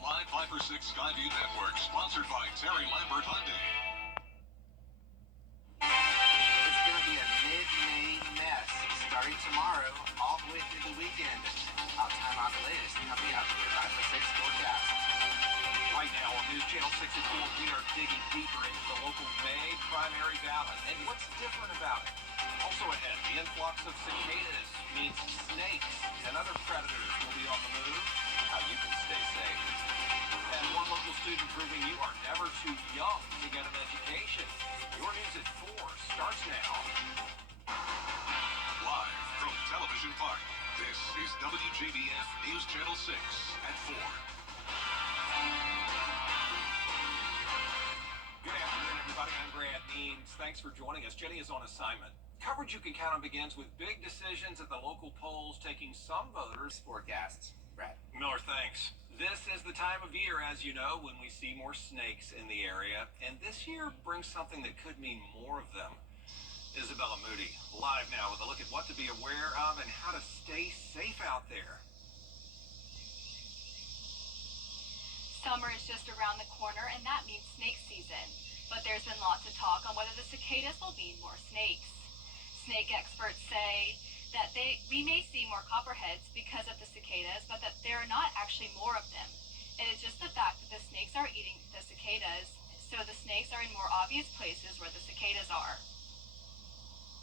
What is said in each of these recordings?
live 5 for 6 Skyview Network, sponsored by Terry Lambert Hyundai. It's going to be a mid-May mess starting tomorrow all the way through the weekend. I'll time out the latest coming up with 5 for 6 forecast. Right now on News Channel 6 at 4, we are digging deeper into the local May primary ballot and what's different about it. Also ahead, the influx of cicadas means snakes and other predators will be on the move. How you can stay safe. And one local student proving you are never too young to get an education. Your News at 4 starts now. Live from Television Park, this is WJBF News Channel 6 at 4. Good afternoon, everybody. I'm Brad Means. Thanks for joining us. Jenny is on assignment. Coverage you can count on begins with big decisions at the local polls, taking some voters. Forecasts, Brad. Miller, thanks. This is the time of year, as you know, when we see more snakes in the area, and this year brings something that could mean more of them. Isabella Moody, live now with a look at what to be aware of and how to stay safe out there. Summer is just around the corner, and that means snake season. But there's been lots of talk on whether the cicadas will mean more snakes. Snake experts say that we may see more copperheads because of the cicadas, but that there are not actually more of them. It is just the fact that the snakes are eating the cicadas, so the snakes are in more obvious places where the cicadas are.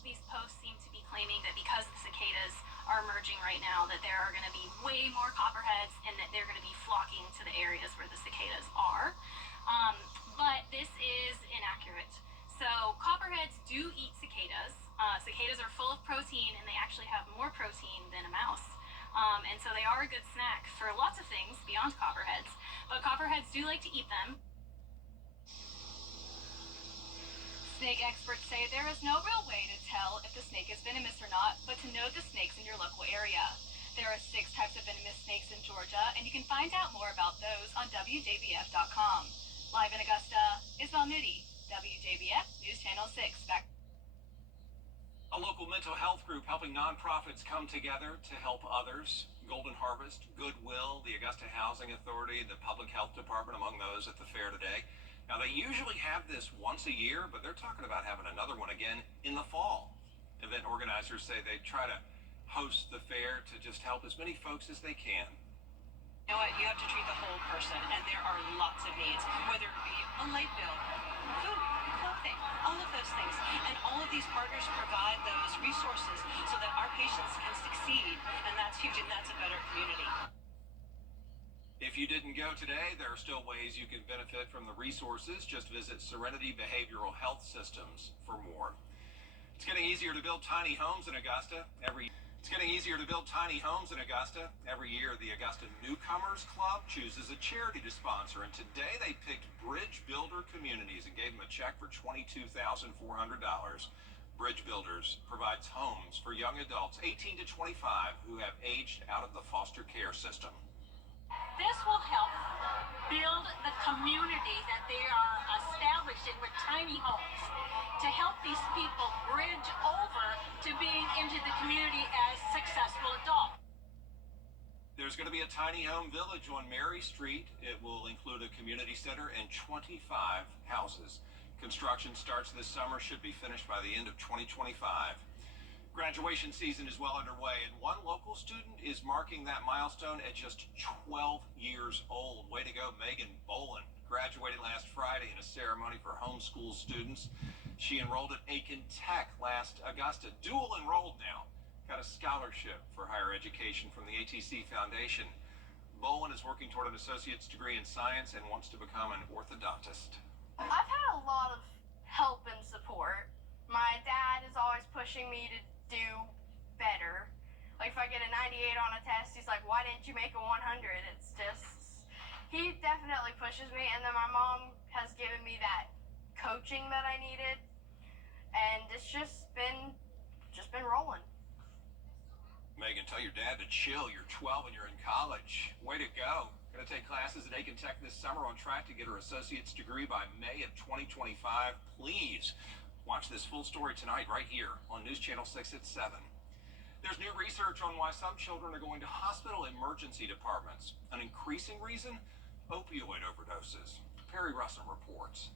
These posts seem to be claiming that because the cicadas are emerging right now, that there are going to be way more copperheads and that they're going to be flocking to the areas where the cicadas are. But this is inaccurate. So copperheads do eat cicadas. Cicadas are full of protein, and they actually have more protein than a mouse. And so they are a good snack for lots of things beyond copperheads. But copperheads do like to eat them. Snake experts say there is no real way to tell if the snake is venomous or not, but to know the snakes in your local area. There are 6 types of venomous snakes in Georgia, and you can find out more about those on WJBF.com. Live in Augusta, Isabel Moody, WJBF News Channel 6. Back. A local mental health group helping nonprofits come together to help others. Golden Harvest, Goodwill, the Augusta Housing Authority, the Public Health Department, among those at the fair today. Now, they usually have this once a year, but they're talking about having another one again in the fall. Event organizers say they try to host the fair to just help as many folks as they can. You know what? You have to treat the whole person, and there are lots of needs, whether it be a light bill, food, clothing, all of those things. And all of these partners provide those resources so that our patients can succeed, and that's huge, and that's a better community. If you didn't go today, there are still ways you can benefit from the resources. Just visit Serenity Behavioral Health Systems for more. It's getting easier to build tiny homes in Augusta It's getting easier to build tiny homes in Augusta. Every year, the Augusta Newcomers Club chooses a charity to sponsor, and today they picked Bridge Builder Communities and gave them a check for $22,400. Bridge Builders provides homes for young adults 18 to 25 who have aged out of the foster care system. This will help build the community that they are establishing with tiny homes to help these people bridge over to being into the community as successful adults. There's going to be a tiny home village on Mary Street. It will include a community center and 25 houses. Construction starts this summer, should be finished by the end of 2025. Graduation season is well underway, and one local student is marking that milestone at just 12 years old. Way to go, Megan Bolin. Graduated last Friday in a ceremony for homeschool students. She enrolled at Aiken Tech last Augusta. Dual enrolled now. Got a scholarship for higher education from the ATC Foundation. Bolin is working toward an associate's degree in science and wants to become an orthodontist. I've had a lot of help and support. My dad is always pushing me to do better. Like if I get a 98 on a test, he's like, why didn't you make a 100? It's just, he definitely pushes me. And then my mom has given me that coaching that I needed. And it's just been rolling. Megan, tell your dad to chill. You're 12 and you're in college. Way to go. Going to take classes at Aiken Tech this summer, on track to get her associate's degree by May of 2025. Please watch this full story tonight right here on News Channel 6 at 7. There's new research on why some children are going to hospital emergency departments. An increasing reason? opioid overdoses. Perry Russell reports.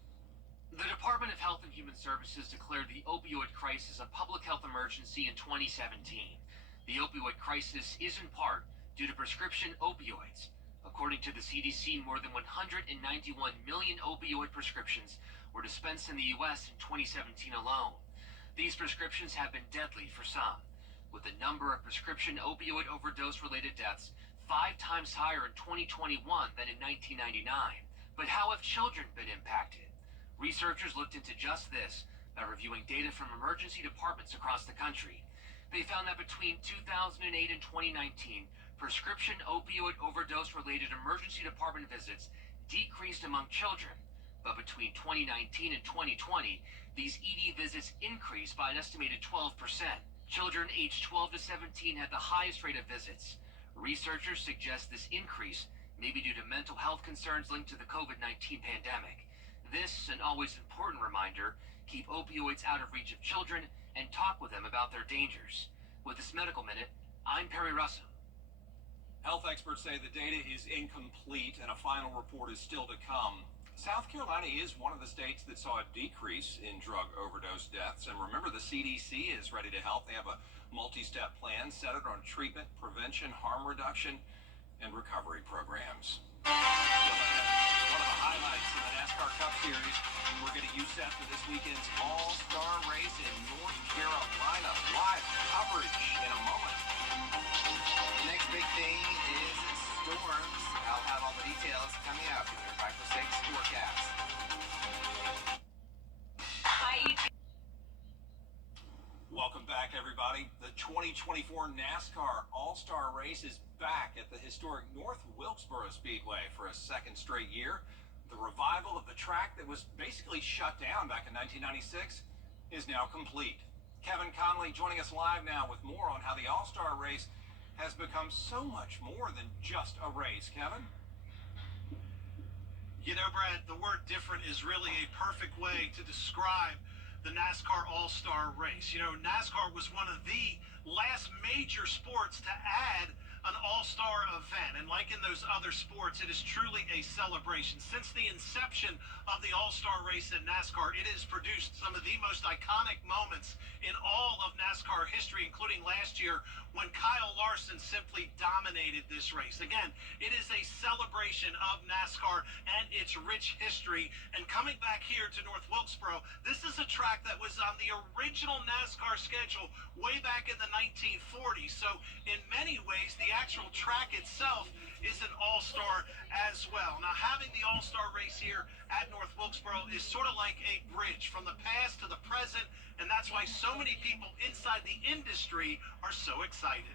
The Department of Health and Human Services declared the opioid crisis a public health emergency in 2017. The opioid crisis is in part due to prescription opioids. According to the CDC, more than 191 million opioid prescriptions were dispensed in the U.S. in 2017 alone. These prescriptions have been deadly for some, with the number of prescription opioid overdose-related deaths 5 times higher in 2021 than in 1999. But how have children been impacted? Researchers looked into just this by reviewing data from emergency departments across the country. They found that between 2008 and 2019, prescription opioid overdose-related emergency department visits decreased among children. But between 2019 and 2020, these ED visits increased by an estimated 12%. Children aged 12 to 17 had the highest rate of visits. Researchers suggest this increase may be due to mental health concerns linked to the COVID-19 pandemic. This, an always important reminder, keep opioids out of reach of children and talk with them about their dangers. With this Medical Minute, I'm Perry Russell. Health experts say the data is incomplete and a final report is still to come. South Carolina is one of the states that saw a decrease in drug overdose deaths. And remember, the CDC is ready to help. They have a multi-step plan centered on treatment, prevention, harm reduction, and recovery programs. One of the highlights in the NASCAR Cup Series, we're going to use that for this weekend's All-Star Race in North Carolina. Live coverage in a moment. The next big thing is storms. I'll have all the details coming up in your 5 to 6 forecast. Welcome back, everybody. The 2024 NASCAR All-Star Race is back at the historic North Wilkesboro Speedway for a second straight year. The revival of the track that was basically shut down back in 1996 is now complete. Kevin Conley joining us live now with more on how the All-Star Race has become so much more than just a race. Kevin? You know, Brad, the word different is really a perfect way to describe the NASCAR All-Star Race. You know, NASCAR was one of the last major sports to add an all-star event, and like in those other sports, it is truly a celebration. Since the inception of the all-star race in NASCAR, it has produced some of the most iconic moments in all of NASCAR history, including last year when Kyle Larson simply dominated this race. Again, it is a celebration of NASCAR and its rich history. And coming back here to North Wilkesboro, this is a track that was on the original NASCAR schedule way back in the 1940s. So in many ways, the actual track itself is an all-star as well. Now, having the all-star race here at North Wilkesboro is sort of like a bridge from the past to the present, and that's why so many people inside the industry are so excited.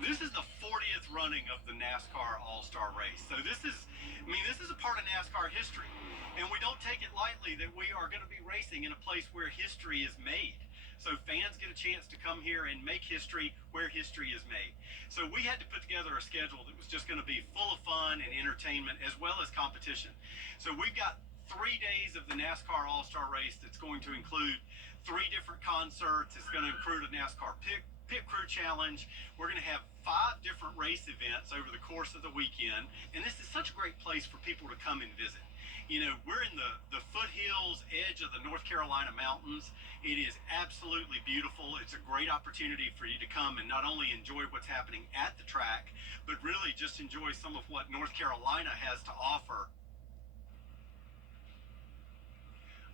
This is the 40th running of the NASCAR All-Star Race. So this is a part of NASCAR history. And we don't take it lightly that we are going to be racing in a place where history is made. So fans get a chance to come here and make history where history is made. So we had to put together a schedule that was just going to be full of fun and entertainment as well as competition. So we've got 3 days of the NASCAR All-Star Race that's going to include 3 different concerts. It's going to include a NASCAR Pit Crew Challenge. We're going to have 5 different race events over the course of the weekend. And this is such a great place for people to come and visit. You know, we're in the foothills edge of the North Carolina mountains. It is absolutely beautiful. It's a great opportunity for you to come and not only enjoy what's happening at the track, but really just enjoy some of what North Carolina has to offer.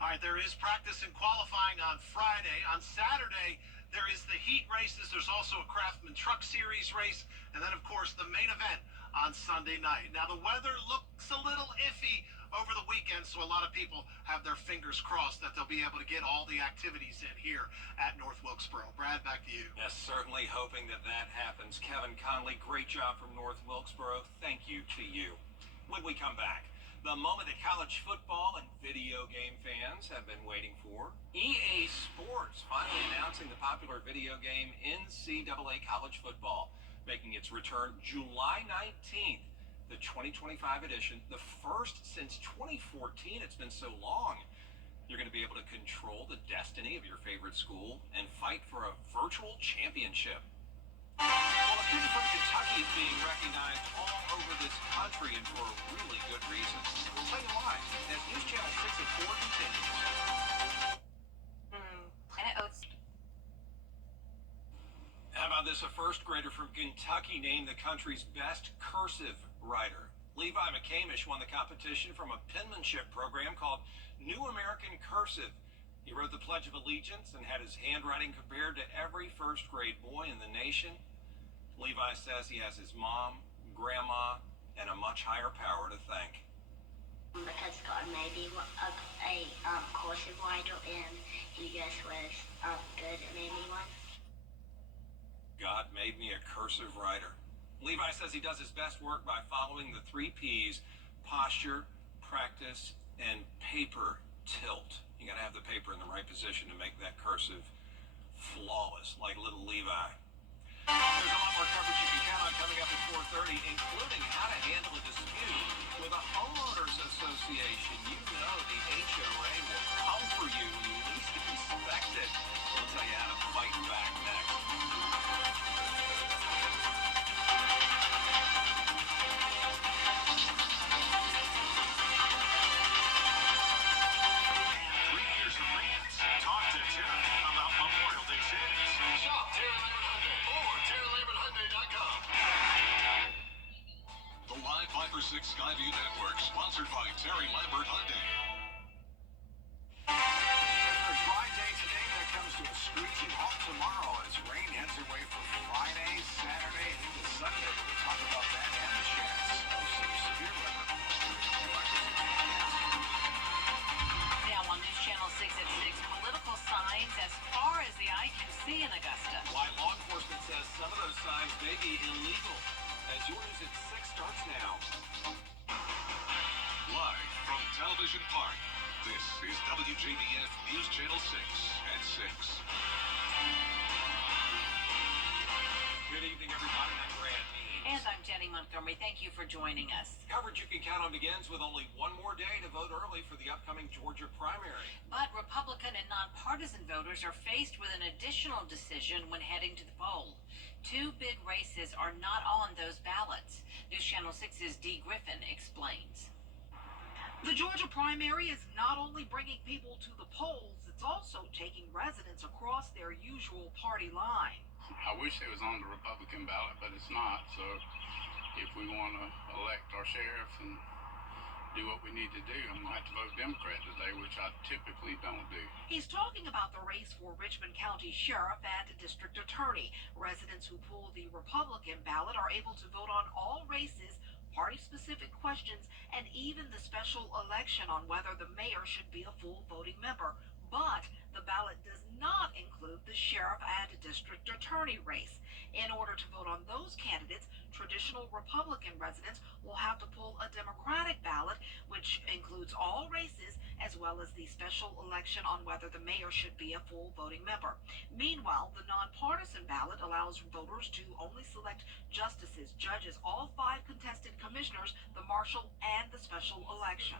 All right, there is practice and qualifying on Friday. On Saturday, there is the heat races. There's also a Craftsman Truck Series race. And then, of course, the main event on Sunday night. Now, the weather looks a little iffy over the weekend, so a lot of people have their fingers crossed that they'll be able to get all the activities in here at North Wilkesboro. Brad, back to you. Yes, certainly hoping that happens. Kevin Conley, great job from North Wilkesboro. Thank you to you. When we come back, the moment that college football and video game fans have been waiting for. EA Sports finally announcing the popular video game NCAA College Football, making its return July 19th. The 2025 edition, the first since 2014. It's been so long. You're going to be able to control the destiny of your favorite school and fight for a virtual championship. Well, a student from Kentucky is being recognized all over this country, and for a really good reason. We'll tell you why as News Channel 6 at 4 continues. Planet Oats. How about this? A first grader from Kentucky named the country's best cursive writer. Levi McCamish won the competition from a penmanship program called New American Cursive. He wrote the Pledge of Allegiance and had his handwriting compared to every first grade boy in the nation. Levi says he has his mom, grandma, and a much higher power to thank. Because God made me a cursive writer, and He just was good and made me one. God made me a cursive writer. Levi says he does his best work by following the 3 P's: posture, practice, and paper tilt. You gotta have the paper in the right position to make that cursive flawless, like little Levi. There's a lot more coverage you can count on coming up at 4:30, including how to handle a dispute with a homeowners association. You know the HOA will come for you when you least expect it. We'll tell you how to fight back next. Talk to Terry about Memorial Day sales. Shop Terry Lambert Hyundai or TerryLambertHyundai.com. The Live 5 for 6 Skyview Network, sponsored by Terry Lambert Hyundai. After a dry day today, that comes to a screeching halt tomorrow as rain heads away for Friday, Saturday, and into Sunday. We'll talk about that and the chance of some severe weather. Now on News Channel 6 at 6, political signs as far as the eye can see in Augusta. Why law enforcement says some of those signs may be illegal. As your news at 6 starts now. Live from Television Park, this is WJBF News Channel 6 at 6. Good evening, everybody. I'm Grant Means. And I'm Jenny Montgomery. Thank you for joining us. Coverage you can count on begins with only one more day to vote early for the upcoming Georgia primary. But Republican and nonpartisan voters are faced with an additional decision when heading to the poll. 2 big races are not on those ballots. News Channel 6's Dee Griffin explains. The Georgia primary is not only bringing people to the polls, it's also taking residents across their usual party line. I wish it was on the Republican ballot, but it's not. So if we want to elect our sheriff and do what we need to do, I'm going to have to vote Democrat today, which I typically don't do. He's talking about the race for Richmond County Sheriff and District Attorney. Residents who pull the Republican ballot are able to vote on all races, party-specific questions, and even the special election on whether the mayor should be a full voting member. But the ballot does not include the sheriff and district attorney race. In order to vote on those candidates, traditional Republican residents will have to pull a Democratic ballot, which includes all races, as well as the special election on whether the mayor should be a full voting member. Meanwhile, the nonpartisan ballot allows voters to only select justices, judges, all 5 contested commissioners, the marshal, and the special election.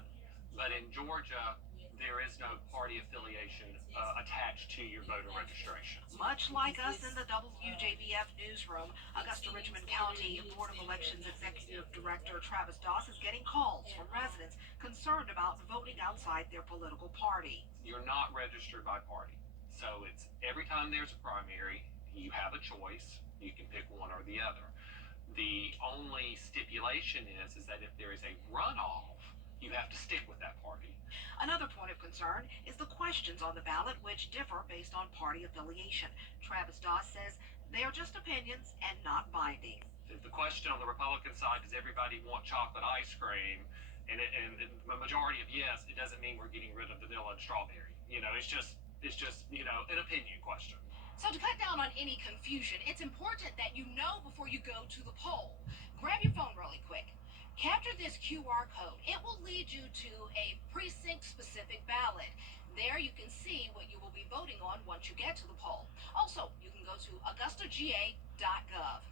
But in Georgia, there is no party affiliation attached to your voter registration. Much like us in the WJBF newsroom, Augusta Richmond County Board of Elections Executive Director Travis Doss is getting calls from residents concerned about voting outside their political party. You're not registered by party. So it's every time there's a primary, you have a choice. You can pick one or the other. The only stipulation is that if there is a runoff, you have to stick with that party. Another point of concern is the questions on the ballot, which differ based on party affiliation. Travis Doss says they are just opinions and not binding. The question on the Republican side, does everybody want chocolate ice cream? And the majority of yes, it doesn't mean we're getting rid of vanilla and strawberry. You know, it's just an opinion question. So to cut down on any confusion, it's important that you know before you go to the poll. Grab your phone really quick. Capture this QR code. It will lead you to a precinct-specific ballot. There you can see what you will be voting on once you get to the poll. Also, you can go to augustag.gov.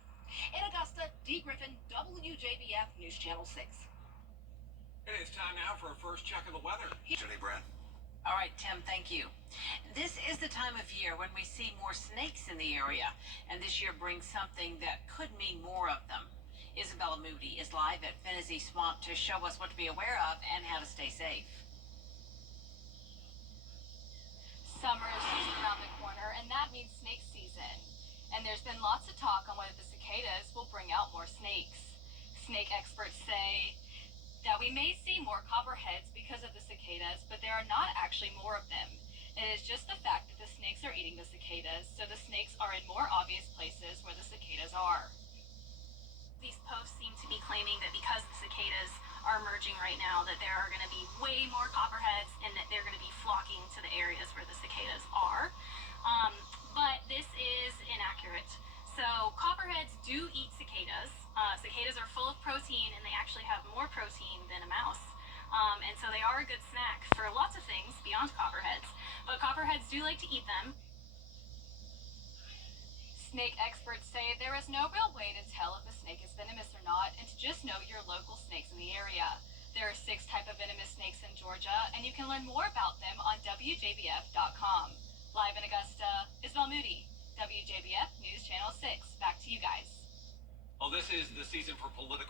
In Augusta, Dee Griffin, WJBF News Channel 6. It is time now for a first check of the weather. Jenny Brand. All right, Tim, thank you. This is the time of year when we see more snakes in the area, and this year brings something that could mean more of them. Isabella Moody is live at Finney Swamp to show us what to be aware of and how to stay safe. Summer is just around the corner, and that means snake season. And there's been lots of talk on whether the cicadas will bring out more snakes. Snake experts say that we may see more copperheads because of the cicadas, but there are not actually more of them. It is just the fact that the snakes are eating the cicadas, so the snakes are in more obvious places where the cicadas are. These posts seem to be claiming that because the cicadas are emerging right now, that there are going to be way more copperheads and that they're going to be flocking to the areas where the cicadas are. But this is inaccurate. So copperheads do eat cicadas. Cicadas are full of protein, and they actually have more protein than a mouse. And so they are a good snack for lots of things beyond copperheads. But copperheads do like to eat them. Snake experts say there is no real way to tell if a snake is venomous or not, and to just know your local snakes in the area. There are 6 types of venomous snakes in Georgia, and you can learn more about them on WJBF.com. Live in Augusta, Isabel Moody, WJBF News Channel 6. Back to you guys. Well, this is the season for political